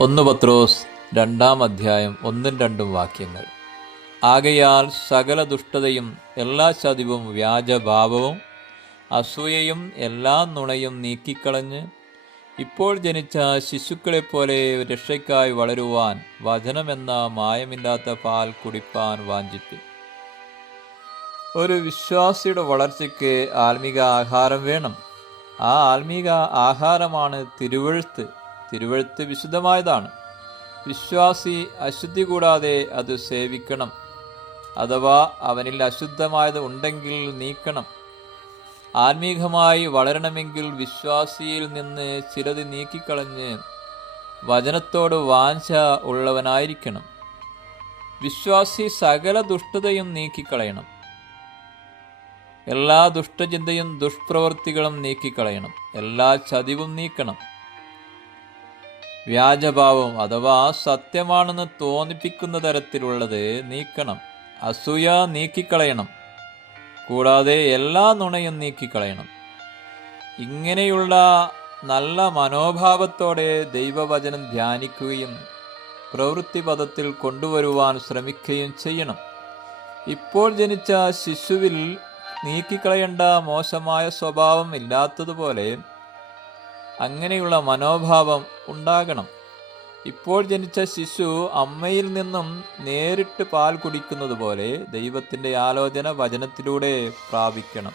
ഒന്ന് പത്രോസ് രണ്ടാം അധ്യായം ഒന്നും രണ്ടും വാക്യങ്ങൾ. ആകയാൽ സകല ദുഷ്ടതയും എല്ലാ ചതിവും വ്യാജഭാവവും അസൂയയും എല്ലാ നുണയും നീക്കിക്കളഞ്ഞ് ഇപ്പോൾ ജനിച്ച ശിശുക്കളെപ്പോലെ രക്ഷയ്ക്കായി വളരുവാൻ വചനമെന്ന മായമില്ലാത്ത പാൽ കുടിപ്പാൻ വാഞ്ചിപ്പിൻ ഒരു വിശ്വാസിയുടെ വളർച്ചയ്ക്ക് ആത്മീക ആഹാരം വേണം. ആ ആത്മീക ആഹാരമാണ് തിരുവഴുത്ത്. തിരുവഴുത്ത് വിശുദ്ധമായതാണ്. വിശ്വാസി അശുദ്ധി കൂടാതെ അത് സേവിക്കണം. അഥവാ അവനിൽ അശുദ്ധമായത് ഉണ്ടെങ്കിൽ നീക്കണം. ആത്മീകമായി വളരണമെങ്കിൽ വിശ്വാസിയിൽ നിന്ന് ചിലത് നീക്കിക്കളഞ്ഞ് വചനത്തോട് വാഞ്ച ഉള്ളവനായിരിക്കണം. വിശ്വാസി സകല ദുഷ്ടതയും നീക്കിക്കളയണം. എല്ലാ ദുഷ്ടചിന്തയും ദുഷ്പ്രവൃത്തികളും നീക്കിക്കളയണം. എല്ലാ ചതിവും നീക്കണം. വ്യാജഭാവം അഥവാ സത്യമാണെന്ന് തോന്നിപ്പിക്കുന്ന തരത്തിലുള്ളത് നീക്കണം. അസൂയ നീക്കിക്കളയണം. കൂടാതെ എല്ലാ നുണയും നീക്കിക്കളയണം. ഇങ്ങനെയുള്ള നല്ല മനോഭാവത്തോടെ ദൈവവചനം ധ്യാനിക്കുകയും പ്രവൃത്തിപഥത്തിൽ കൊണ്ടുവരുവാൻ ശ്രമിക്കുകയും ചെയ്യണം. ഇപ്പോൾ ജനിച്ച ശിശുവിൽ നീക്കിക്കളയേണ്ട മോശമായ സ്വഭാവം ഇല്ലാത്തതുപോലെ അങ്ങനെയുള്ള മനോഭാവം ഉണ്ടാകണം. ഇപ്പോൾ ജനിച്ച ശിശു അമ്മയിൽ നിന്നും നേരിട്ട് പാൽ കുടിക്കുന്നത് പോലെ ദൈവത്തിന്റെ ആലോചന വചനത്തിലൂടെ പ്രാപിക്കണം.